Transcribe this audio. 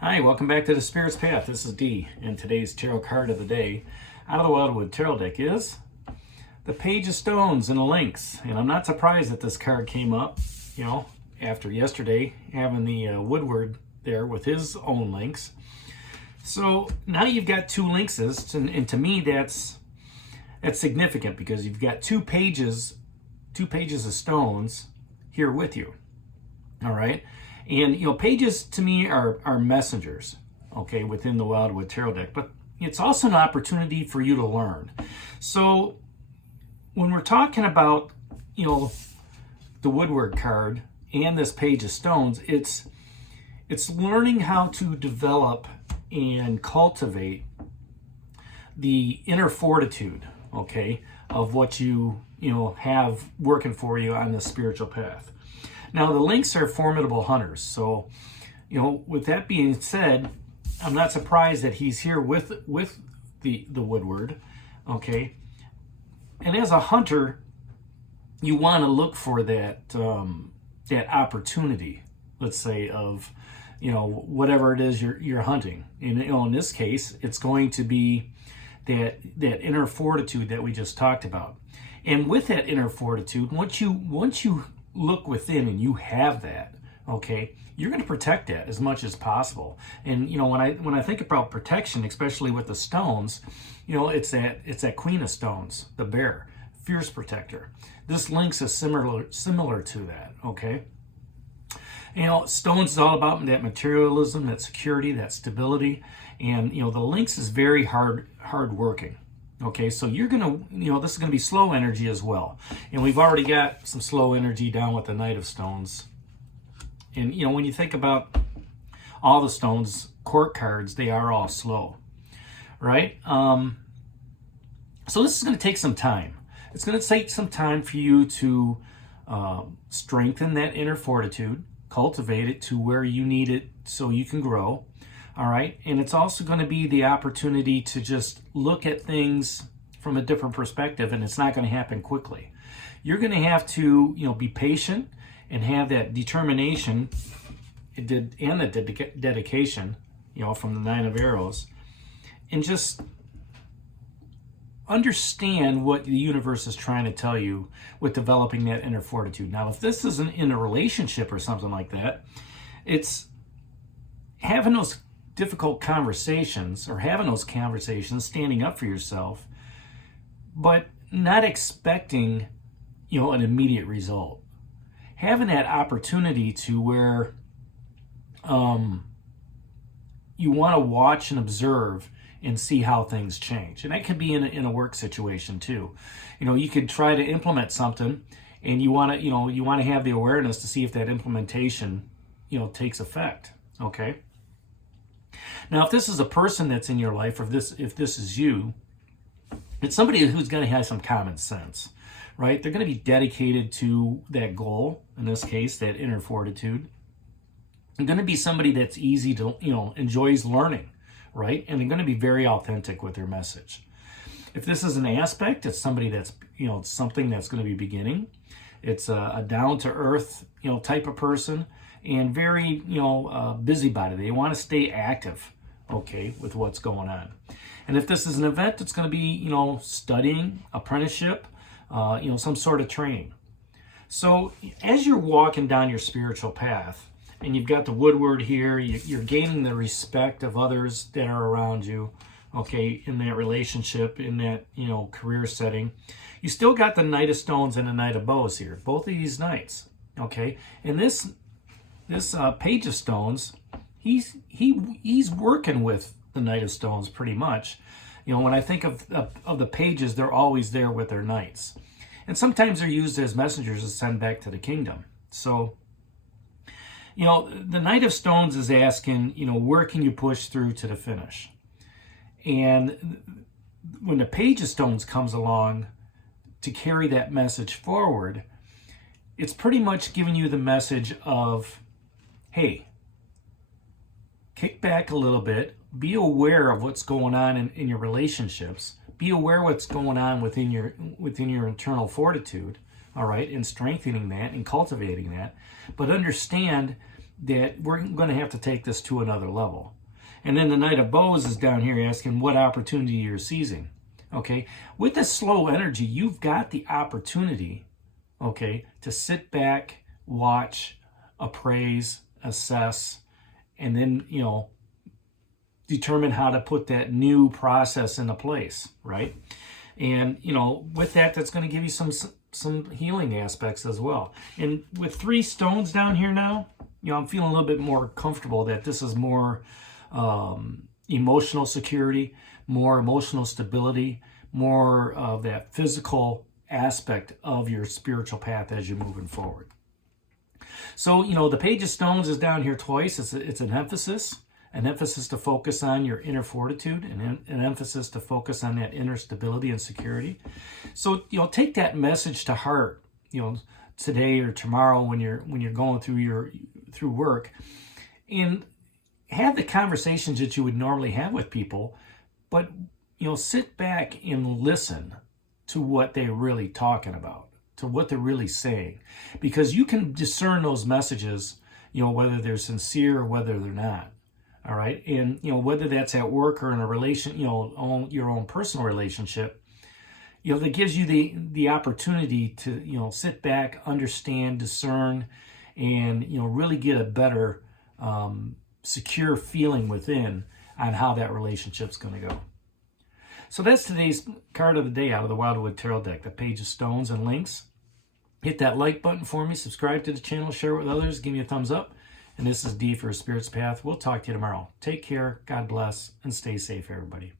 Hi, welcome back to the Spirit's Path. This is Dee, and today's tarot card of the day out of the Wildwood Tarot deck is the Page of Stones and the Lynx. And I'm not surprised that this card came up, after yesterday having the Woodward there with his own Lynx. So now you've got two lynxes, and to me that's significant because you've got two pages of stones here with you. All right. And, pages to me are messengers, okay, within the Wildwood Tarot deck. But it's also an opportunity for you to learn. So when we're talking about, the Woodward card and this Page of Stones, it's learning how to develop and cultivate the inner fortitude, okay, of what you have working for you on the spiritual path. Now, the Lynx are formidable hunters. So, with that being said, I'm not surprised that he's here with the Woodward, okay? And as a hunter, you want to look for that opportunity, let's say, of, whatever it is you're hunting. And, in this case, it's going to be that inner fortitude that we just talked about. And with that inner fortitude, once you look within and you have that, okay, you're going to protect that as much as possible. And when I think about protection, especially with the stones, it's that Queen of Stones, the bear, fierce protector. This Lynx is similar to that, okay. Stones is all about that materialism, that security, that stability, and the Lynx is very hard working. Okay, so you're going to, this is going to be slow energy as well. And we've already got some slow energy down with the Knight of Stones. And, when you think about all the stones, court cards, they are all slow, right? So this is going to take some time. It's going to take some time for you to strengthen that inner fortitude, cultivate it to where you need it so you can grow. All right. And it's also going to be the opportunity to just look at things from a different perspective, and it's not going to happen quickly. You're going to have to, be patient and have that determination and the dedication, from the Nine of Arrows, and just understand what the universe is trying to tell you with developing that inner fortitude. Now, if this isn't in a relationship or something like that, it's having those difficult conversations or having those conversations, standing up for yourself, but not expecting, an immediate result. Having that opportunity to where you want to watch and observe and see how things change. And that could be in a work situation too. You could try to implement something and you want to have the awareness to see if that implementation, takes effect. Okay. Now, if this is a person that's in your life, or if this is you, it's somebody who's going to have some common sense, right? They're going to be dedicated to that goal, in this case, that inner fortitude. They're going to be somebody that's easy to, enjoys learning, right? And they're going to be very authentic with their message. If this is an aspect, it's somebody that's, something that's going to be beginning. It's a down-to-earth, type of person, and very, busybody. They want to stay active, okay, with what's going on. And if this is an event, it's going to be, studying, apprenticeship, some sort of training. So as you're walking down your spiritual path, and you've got the Woodward here, you're gaining the respect of others that are around you, okay, in that relationship, in that, career setting. You still got the Knight of Stones and the Knight of Bows here, both of these knights, okay? And this Page of Stones, he's working with the Knight of Stones pretty much. When I think of the pages, they're always there with their knights. And sometimes they're used as messengers to send back to the kingdom. So, the Knight of Stones is asking, where can you push through to the finish? And when the Page of Stones comes along to carry that message forward, it's pretty much giving you the message of, hey, kick back a little bit, be aware of what's going on in your relationships, be aware what's going on within your internal fortitude, all right, and strengthening that and cultivating that, but understand that we're going to have to take this to another level. And then the Knight of Bows is down here asking what opportunity you're seizing. Okay, with this slow energy, you've got the opportunity, okay, to sit back, watch, appraise, assess, and then, you know, determine how to put that new process into place, right? And, you know, with that, that's going to give you some healing aspects as well. And with 3 stones down here now, you know, I'm feeling a little bit more comfortable that this is more emotional security, more emotional stability, more of that physical aspect of your spiritual path as you're moving forward. So, you know, the Page of Stones is down here twice. It's an emphasis to focus on your inner fortitude, and an emphasis to focus on that inner stability and security. So, you know, take that message to heart, you know, today or tomorrow when you're going through work, and have the conversations that you would normally have with people, but, you know, sit back and listen to what they're really talking about, to what they're really saying, because you can discern those messages, you know, whether they're sincere or whether they're not. All right. And, you know, whether that's at work or in a relation, you know, your own personal relationship, you know, that gives you the opportunity to, you know, sit back, understand, discern, and, you know, really get a better secure feeling within on how that relationship's going to go. So that's today's card of the day out of the Wildwood Tarot deck, the Page of Stones and Lynx. Hit that like button for me, subscribe to the channel, share it with others, give me a thumbs up. And this is D for Spirit's Path. We'll talk to you tomorrow. Take care, God bless, and stay safe, everybody.